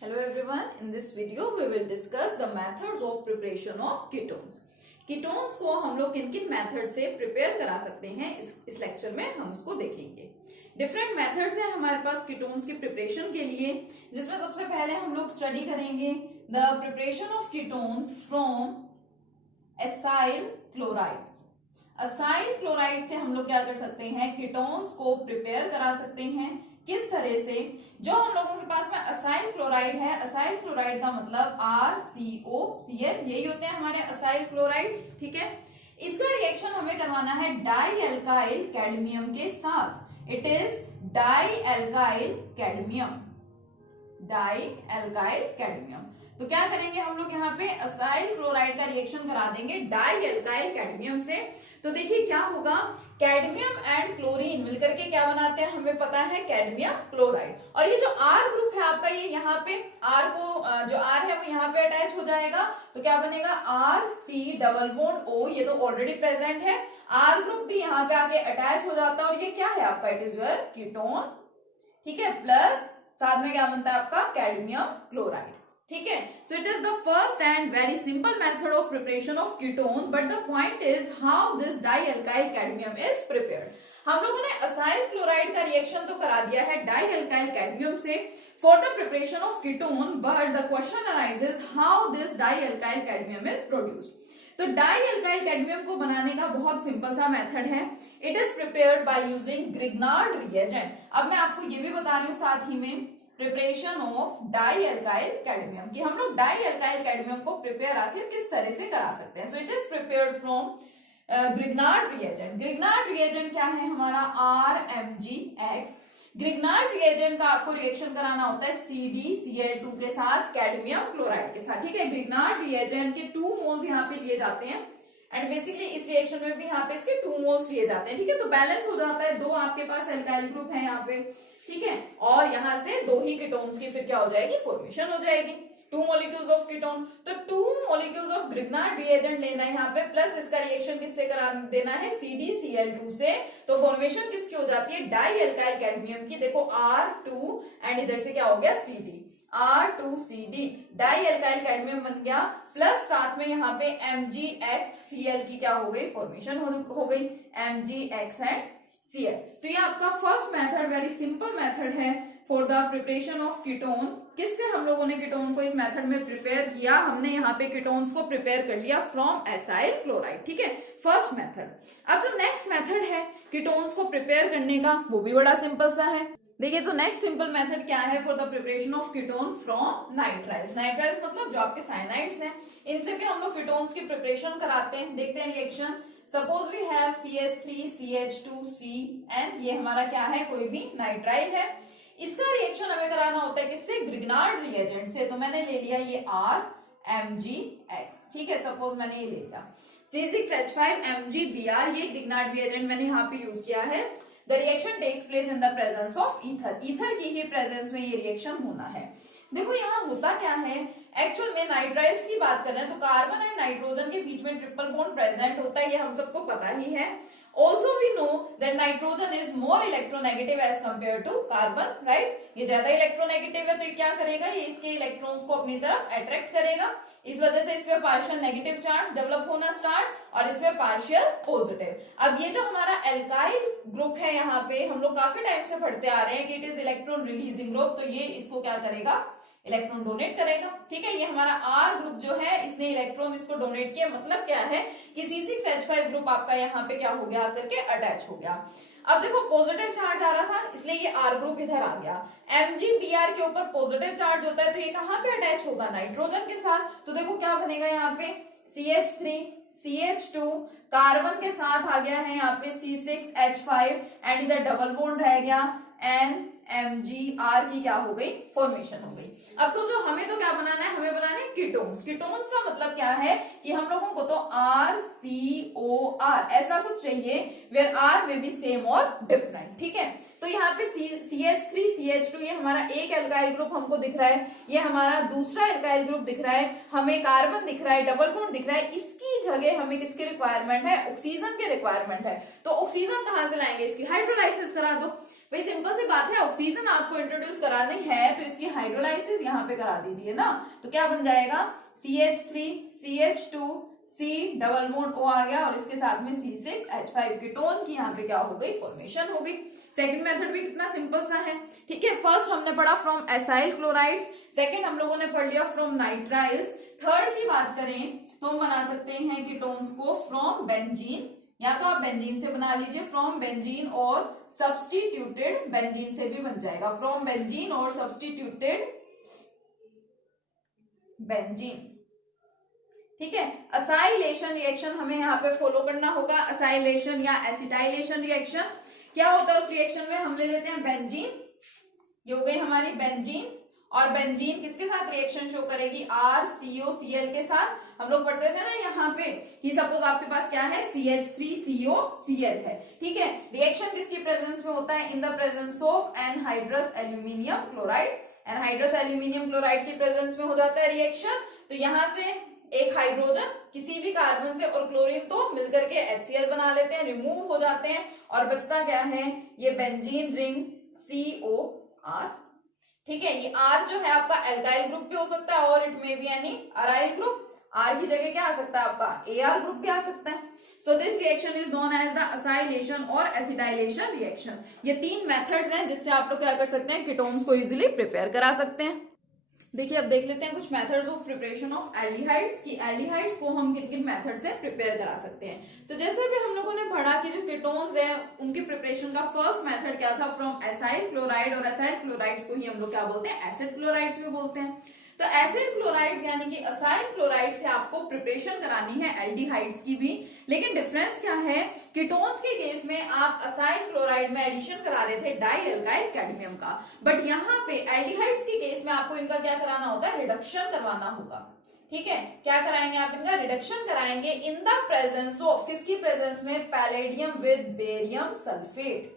Hello everyone, in this video we will discuss the methods of preparation of ketones. Ketones को हम लोग किन किन मेथड से प्रिपेयर करा सकते हैं इस लेक्चर में हम उसको देखेंगे। डिफरेंट मेथड्स हैं हमारे पास कीटोन्स की प्रिपरेशन के लिए, जिसमें सबसे पहले हम लोग स्टडी करेंगे the preparation of ketones from acyl chlorides. Acyl chloride से हम लोग क्या कर सकते हैं, कीटोन्स को प्रिपेयर करा सकते हैं। किस तरह से, जो हम लोगों के पास में असाइल क्लोराइड है, असाइल क्लोराइड का मतलब RCOCl, यही होते हैं हमारे असाइल क्लोराइड्स, ठीक है। इसका रिएक्शन हमें करवाना है डाई एल्काइल कैडमियम के साथ। It is dialkyl cadmium, dialkyl cadmium. तो क्या करेंगे हम लोग यहाँ पे असाइल क्लोराइड का रिएक्शन करा देंगे डाई एल्काइल कैडमियम से। तो देखिए क्या होगा, कैडमियम एंड क्लोरीन मिलकर के क्या बनाते हैं हमें पता है, कैडमियम क्लोराइड। और ये जो R ग्रुप है आपका, ये यहाँ पे R को जो R है वो यहाँ पे अटैच हो जाएगा, तो क्या बनेगा RC डबल बॉन्ड O, ये तो ऑलरेडी प्रेजेंट है। R ग्रुप भी यहाँ पे आके अटैच हो जाता है और ये क्या है आपका, इट इज योर कीटोन, ठीक है। प्लस साथ में क्या बनता है आपका, कैडमियम क्लोराइड, ठीक है। So it is the first and very simple method of preparation of ketone, but the point is how this dialkyl cadmium is prepared. हम लोगों ने असाइल क्लोराइड का रिएक्शन तो करा दिया है डाई एल्काइल कैडमियम से for the preparation of ketone, but the question arises how this dialkyl cadmium is produced. तो डाई एल्काइल कैडमियम को बनाने का बहुत सिंपल सा मेथड है। It is prepared by using Grignard reagent. अब मैं आपको ये भी बता रही हूँ साथ ही में preparation of dialkyl cadmium, कि हम लोग डाई एल्काइल कैडमियम को प्रिपेयर आखिर किस तरह से करा सकते हैं। So it is prepared from Grignard reagent. Grignard reagent क्या है हमारा, RMgX। ग्रिग्नार्ड रिएजेंट का आपको रिएक्शन कराना होता है CdCl2 के साथ, कैडमियम क्लोराइड के साथ, ठीक है। ग्रिग्नार्ड रिएजेंट के 2 मोल्स यहाँ पे लिए जाते हैं एंड बेसिकली इस रिएक्शन में भी यहाँ पे इसके 2 मोल्स लिए जाते हैं, ठीक है। तो बैलेंस हो जाता है, 2 आपके पास एल्काइल ग्रुप है यहाँ पे, ठीक है। और यहाँ से 2 ही कीटोन्स की फिर क्या हो जाएगी, फॉर्मेशन हो जाएगी, 2 मॉलिक्यूल्स ऑफ कीटोन। तो 2 मॉलिक्यूल्स ऑफ ग्रिग्नार्ड रिएजेंट लेना है यहाँ पे, प्लस इसका रिएक्शन किससे करा देना है, CdCl2 से। तो फॉर्मेशन किसकी हो जाती है, डाई एल्काइल कैडमियम की। देखो R2 एंड इधर से क्या हो गया CD, R2CD, die alkyl cadmium बन गया, प्लस साथ में यहाँ पे MgXCl की क्या हो गई, फॉर्मेशन हो गई, MgX एंड Cl। तो ये आपका first method, very simple method है for the preparation of ketone. किससे हम लोगों ने कीटोन को इस मेथड में प्रिपेयर किया, हमने यहाँ पे कीटोन्स को प्रिपेयर कर लिया फ्रॉम एसाइल क्लोराइड, ठीक है, फर्स्ट मेथड। अब जो नेक्स्ट मेथड है कीटोन्स को प्रिपेयर करने का, वो भी बड़ा सिंपल सा है। देखिए तो नेक्स्ट सिंपल मेथड क्या है for the preparation of ketone from nitriles. Nitriles मतलब जो आपके साइनाइड्स हैं, इनसे भी हम लोग कीटोन्स की प्रिपरेशन कराते हैं। देखते हैं reaction. Suppose we have CH3CH2CN, ये हमारा क्या है, कोई भी नाइट्राइल है। इसका रिएक्शन हमें कराना होता है किससे, ग्रिग्नार्ड रिएजेंट से। तो मैंने ले लिया ये RMgX, ठीक है। सपोज मैंने ये ले लिया C6H5MgBr, ये ग्रिग्नार्ड रिएजेंट मैंने यहाँ पे यूज किया है। The reaction takes place in the presence of ether, ether की ही प्रेजेंस में ये रिएक्शन होना है। देखो यहाँ होता क्या है, एक्चुअल में नाइट्राइल्स की बात करें तो कार्बन एंड नाइट्रोजन के बीच में ट्रिपल बॉन्ड प्रेजेंट होता है, ये हम सबको पता ही है। Also we know that nitrogen is more electronegative as compared to carbon, right? ये ज्यादा इलेक्ट्रोनेगेटिव है, तो ये क्या करेगा, ये इसके इलेक्ट्रॉन्स को अपनी तरफ अट्रैक्ट करेगा। इस वजह से इस पे पार्शियल नेगेटिव चार्ज डेवलप होना स्टार्ट और इस पे पार्शियल पॉजिटिव। अब ये जो हमारा एल्काइल ग्रुप है, यहाँ पे हम लोग काफी टाइम से पढ़ते आ रहे हैं कि it is electron releasing group, तो ये इसको क्या करेगा, इलेक्ट्रॉन डोनेट करेगा, ठीक है। ये हमारा R ग्रुप जो है, इसने इलेक्ट्रॉन इसको डोनेट किया, मतलब क्या है कि C6H5 ग्रुप आपका यहाँ पे क्या हो गया, करके अटैच हो गया। अब देखो पॉजिटिव चार्ज आ रहा था, इसलिए ये R ग्रुप इधर आ गया। MgBr के ऊपर पॉजिटिव चार्ज होता है, तो ये कहाँ पे अटैच होगा, नाइट्रोजन के साथ। तो देखो क्या बनेगा यहाँ पे, CH3CH2 कार्बन के साथ आ गया है यहाँ पे C6H5 एंड इधर डबल बॉन्ड रह गया, NMgR की क्या हो गई, फॉर्मेशन हो गई। अब सोचो हमें तो क्या बनाना है, हमें बनाना है कीटोन्स। कीटोन्स का मतलब क्या है कि हम लोगों को तो RCOR ऐसा कुछ चाहिए वेयर R में बी सेम और डिफरेंट, ठीक है। तो यहाँ पे CH3CH2 ये हमारा एक एल्काइल ग्रुप हमको दिख रहा है, ये हमारा दूसरा एल्काइल ग्रुप दिख रहा है, हमें कार्बन दिख रहा है, डबल बॉन्ड दिख रहा है। इसकी जगह हमें किसकी रिक्वायरमेंट है, ऑक्सीजन की रिक्वायरमेंट है। तो ऑक्सीजन कहाँ से लाएंगे, इसकी हाइड्रोलाइसिस करा दो। भाई सिंपल सी बात है, ऑक्सीजन आपको इंट्रोड्यूस करानी है तो इसकी हाइड्रोलाइसिस यहाँ पे करा दीजिए ना। तो क्या बन जाएगा, CH3 CH2 C double bond O आ गया और इसके साथ में C6H5 कीटोन की यहाँ पे क्या हो गई, फॉर्मेशन हो गई। सेकंड मेथड भी कितना सिंपल सा है, ठीक है। फर्स्ट हमने पढ़ा फ्रॉम एसाइल क्लोराइड्स, सेकंड हम लोगों ने पढ़ लिया फ्रॉम नाइट्राइल्स। थर्ड की बात करें तो हम बना सकते हैं कीटोन्स को फ्रॉम बेंजीन, या तो आप बेंजीन से बना लीजिए फ्रॉम बेंजीन, और सब्स्टिट्यूटेड बेंजीन से भी बन जाएगा, फ्रॉम बेंजीन और सब्स्टिट्यूटेड बेंजीन, ठीक है। असाइलेशन रिएक्शन हमें यहाँ पे फॉलो करना होगा, असाइलेशन या एसिटाइलेशन रिएक्शन। क्या होता है उस रिएक्शन में, हम ले लेते हैं बेंजीन, ये हो गई हमारी बेंजीन, और बेंजीन किसके साथ रिएक्शन शो करेगी, RCOCl के साथ। हम लोग पढ़ते थे ना यहाँ पे कि सपोज आपके पास क्या है, CH3COCl है, ठीक है। रिएक्शन किसकी प्रेजेंस में होता है, इन the presence of anhydrous aluminium chloride, anhydrous aluminium chloride की प्रेजेंस में हो जाता है रिएक्शन। तो यहाँ से एक हाइड्रोजन किसी भी कार्बन से और क्लोरीन तो मिलकर के HCl बना लेते हैं, रिमूव हो जाते हैं, और बचता क्या है, ये बेंजीन रिंग COR, ठीक है। ये R जो है आपका एल्काइल ग्रुप भी हो सकता है, और it may be any aryl group. R की जगह क्या आ सकता है आपका, AR ग्रुप भी आ सकता है। So this reaction is known as the acylation और एसिटाइलेशन रिएक्शन। ये तीन मेथड्स हैं जिससे आप लोग क्या कर सकते हैं, कीटोन्स को इजीली प्रिपेयर करा सकते हैं। देखिए अब देख लेते हैं कुछ methods of preparation of aldehydes, कि एल्डिहाइड्स को हम किन किन मेथड से प्रिपेयर करा सकते हैं। तो जैसे भी हम लोगों ने पढ़ा कि जो कीटोन्स हैं उनकी प्रिपरेशन का फर्स्ट मेथड क्या था, फ्रॉम एसाइल क्लोराइड, और एसाइल क्लोराइड्स को ही हम लोग क्या बोलते हैं, एसिड क्लोराइड्स भी बोलते हैं। तो एसिड क्लोराइड्स यानी कि असाइल क्लोराइड से आपको प्रिपरेशन करानी है एल्डिहाइड्स की भी, लेकिन डिफरेंस क्या है, कीटोन्स के केस में आप असाइल क्लोराइड में एडिशन करा रहे थे डाई एल्काइल कैडमियम का, बट यहाँ पे एल्डिहाइड्स के केस में आपको इनका क्या कराना होता है, रिडक्शन करवाना होगा, ठीक है। क्या कराएंगे आप, इनका रिडक्शन कराएंगे इन द प्रेजेंस ऑफ, किसकी प्रेजेंस में, पैलेडियम विद बेरियम सल्फेट,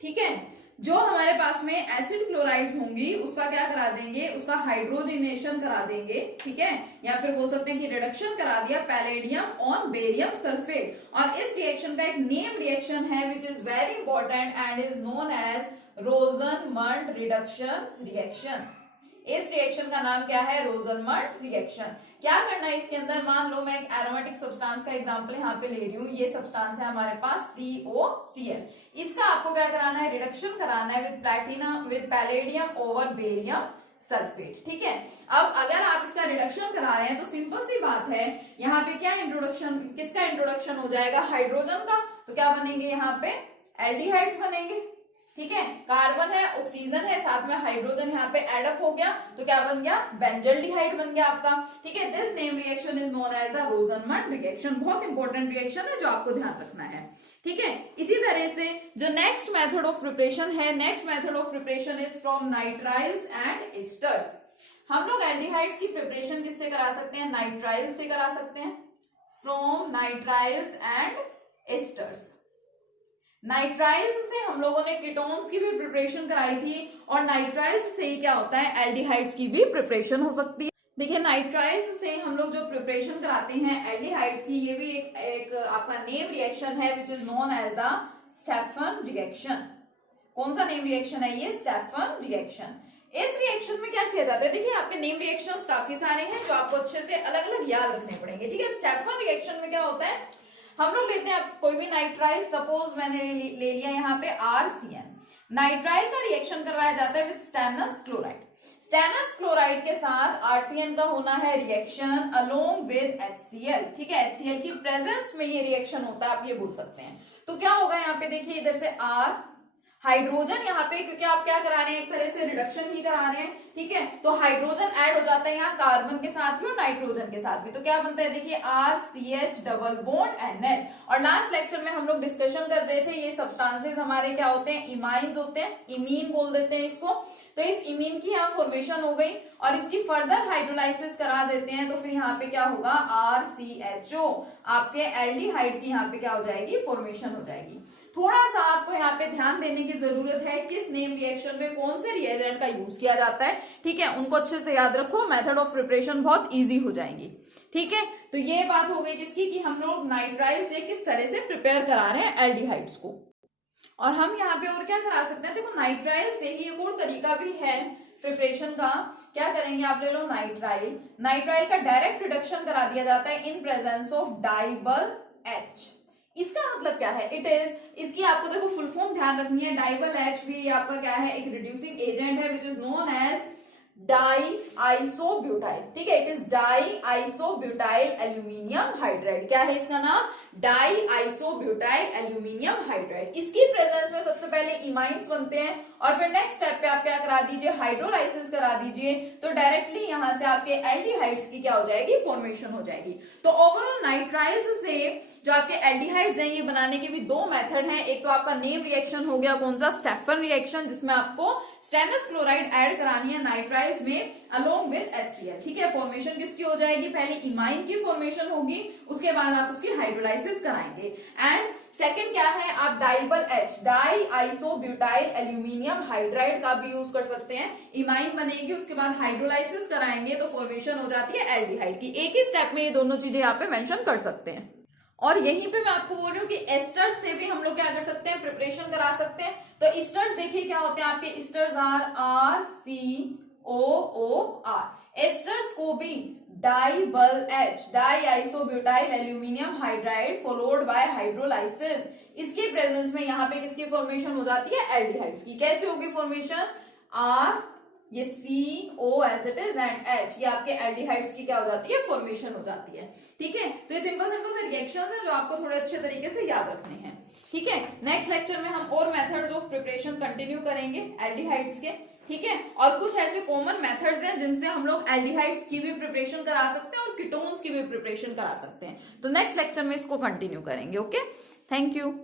ठीक है। जो हमारे पास में एसिड क्लोराइड्स होंगी उसका क्या करा देंगे, उसका हाइड्रोजिनेशन करा देंगे, ठीक है, या फिर बोल सकते हैं कि रिडक्शन करा दिया पैलेडियम ऑन बेरियम सल्फेट। और इस रिएक्शन का एक नेम रिएक्शन है which is very important and is known as Rosenmund reduction reaction. इस रिएक्शन का नाम क्या है, रोजनमंड रिएक्शन। क्या करना है इसके अंदर, मान लो मैं एक एरोमेटिक सब्सटेंस का एग्जांपल यहाँ पे ले रही हूँ, ये सब्सटेंस है हमारे पास COCl, इसका आपको क्या कराना है, रिडक्शन कराना है with platinum with palladium over barium sulphate, ठीक है। अब अगर आप इसका रिडक्शन करा रहे हैं तो सिंपल सी बात है, यहाँ पे क्या इंट्रोडक्शन, किसका इंट्रोडक्शन हो जाएगा, हाइड्रोजन का। तो क्या बनेंगे यहाँ पे, एल्डिहाइड्स बनेंगे, ठीक है। कार्बन है, ऑक्सीजन है, साथ में हाइड्रोजन यहाँ पे एड अप हो गया, तो क्या बन गया, बेंजल्डिहाइड बन गया आपका, ठीक है। This name reaction is known as the Rosenmund reaction. बहुत इंपॉर्टेंट रिएक्शन है जो आपको ध्यान रखना है, ठीक है। इसी तरह से जो नेक्स्ट मेथड ऑफ प्रिपरेशन है, next method of preparation is from nitriles and asters. हम लोग एल्डिहाइड्स की प्रिपरेशन किससे करा सकते हैं, नाइट्राइल्स से करा सकते हैं, from nitriles and asters. Nitriles से हम लोगों ने कीटोन्स की भी प्रिपरेशन कराई थी, और नाइट्राइल्स से ही क्या होता है, एल्डिहाइड्स की भी प्रिपरेशन हो सकती है। देखिए नाइट्राइल्स से हम लोग जो प्रिपरेशन कराते हैं एल्डिहाइड्स की, ये भी एक आपका नेम रिएक्शन है which is known as the Stephen reaction. कौन सा नेम रिएक्शन है ये, स्टेफन रिएक्शन। इस रिएक्शन में क्या किया जाता है, देखिए आपके नेम रिएक्शंस काफी सारे हैं जो आपको अच्छे से अलग अलग याद रखने पड़ेंगे, ठीक है। स्टेफन रिएक्शन में क्या होता है, हम लोग लेते हैं कोई भी नाइट्राइल, सपोज मैंने ले लिया यहाँ पे RCN, नाइट्राइल का रिएक्शन करवाया जाता है with stannous chloride. Stannous chloride के साथ RCN का होना है रिएक्शन अलोंग विद HCl, ठीक है। HCl की प्रेजेंस में ये रिएक्शन होता है, आप ये बोल सकते हैं। तो क्या होगा यहाँ पे, देखिए इधर से R, हाइड्रोजन यहाँ पे, क्योंकि आप क्या करा रहे हैं, एक तरह से रिडक्शन ही करा रहे हैं, ठीक है। तो हाइड्रोजन ऐड हो जाता है यहाँ कार्बन के साथ भी और नाइट्रोजन के साथ भी, तो क्या बनता है, देखिए RCH डबल बॉन्ड NH। और लास्ट लेक्चर में हम लोग डिस्कशन कर रहे थे, ये सब्सटेंसेस हमारे क्या होते हैं, इमाइंस होते हैं, इमीन बोल देते हैं इसको। तो इस इमीन की यहाँ फॉर्मेशन हो गई और इसकी फर्दर हाइड्रोलाइसिस करा देते हैं, तो फिर यहाँ पे क्या होगा, RCHO, आपके एल्डिहाइड की यहाँ पे क्या हो जाएगी, फॉर्मेशन हो जाएगी। थोड़ा सा आपको यहाँ पे ध्यान देने की जरूरत है, किस नेम रिएक्शन में कौन से रिएजेंट का यूज किया जाता है, ठीक है। उनको अच्छे से याद रखो, मेथड ऑफ प्रिपरेशन बहुत इजी हो जाएंगी, ठीक है। तो ये बात हो गई किसकी, कि हम लोग नाइट्राइल से किस तरह से प्रिपेयर करा रहे हैं एल्डिहाइड्स को। और हम यहाँ पे और क्या करा सकते हैं, देखो नाइट्राइल से ही एक और तरीका भी है प्रिपरेशन का। क्या करेंगे, आप ले लो नाइट्राइल, नाइट्राइल का डायरेक्ट रिडक्शन करा दिया जाता है इन प्रेजेंस ऑफ डाइबल एच। इसका मतलब क्या है, इट इज, इसकी आपको देखो फुल फॉर्म ध्यान रखनी है। डाइबल एच भी आपका क्या है, एक रिड्यूसिंग एजेंट है which is known as diisobutyl. ठीक है, it is die isobutyl aluminium hydride. क्या है इसका नाम, डाई आइसोब्यूटाइल एल्यूमिनियम हाइड्राइड। इसकी प्रेजेंस में सबसे पहले इमाइंस बनते हैं और फिर नेक्स्ट स्टेप पे आप क्या करा दीजिए, हाइड्रोलाइसिस करा दीजिए, तो डायरेक्टली यहां से आपके एल्डिहाइड्स की क्या हो जाएगी, फॉर्मेशन हो जाएगी। तो ओवरऑल नाइट्राइल्स से जो आपके एल्डिहाइड्स हैं ये बनाने के भी दो मेथड हैं। एक तो आपका नेम रिएक्शन हो गया, कौन सा, स्टेफन रिएक्शन, जिसमें आपको स्टेनस क्लोराइड ऐड करानी है नाइट्राइल्स में अलोंग विद HCl। ठीक है, फॉर्मेशन किसकी हो जाएगी, पहले इमाइन की फॉर्मेशन होगी, उसके बाद आप उसकी हाइड्रोलाइसिस कराएंगे। एंड सेकंड क्या है, आप DIBAL H, di isobutyl aluminium hydride का भी यूज कर सकते हैं। इमाइन बनेगी, उसके बाद हाइड्रोलाइसिस कराएंगे तो फॉर्मेशन हो जाती है एल्डिहाइड की। एक ही स्टेप में ये दोनों चीजें यहाँ पे मेंशन कर सकते हैं। और यहीं पे मैं आपको बोल रही हूँ कि एस्टर्स से भी हम लोग क्या कर सकते हैं, प्रिपरेशन करा सकते हैं। तो एस्टर्स देखिए क्या होते हैं आपके, एस्टर्स आर COOR। एस्टर्स को भी DIBAL H, di isobutyl aluminium hydride followed by hydrolysis, इसके प्रेजेंस में यहाँ पे किसकी फॉर्मेशन हो जाती है, एल्डिहाइड्स की। कैसे होगी फॉर्मेशन, R, ये CO as it is and H, ये आपके एल्डिहाइड्स की क्या हो जाती है, फॉर्मेशन हो जाती है। ठीक है, तो ये सिंपल सिंपल से रिएक्शंस हैं जो आपको थोड़े अच्छे तरीके से याद रखने हैं। ठीक है, नेक्स्ट लेक्चर में हम और मेथड्स ऑफ प्रिपरेशन कंटिन्यू करेंगे एल्डिहाइड्स के। ठीक है, और कुछ ऐसे कॉमन मेथड्स हैं जिनसे हम लोग एल्डिहाइड्स की भी प्रिपरेशन करा सकते हैं और कीटोन्स की भी प्रिपरेशन करा सकते हैं। तो नेक्स्ट लेक्चर में इसको कंटिन्यू करेंगे। Okay, thank you.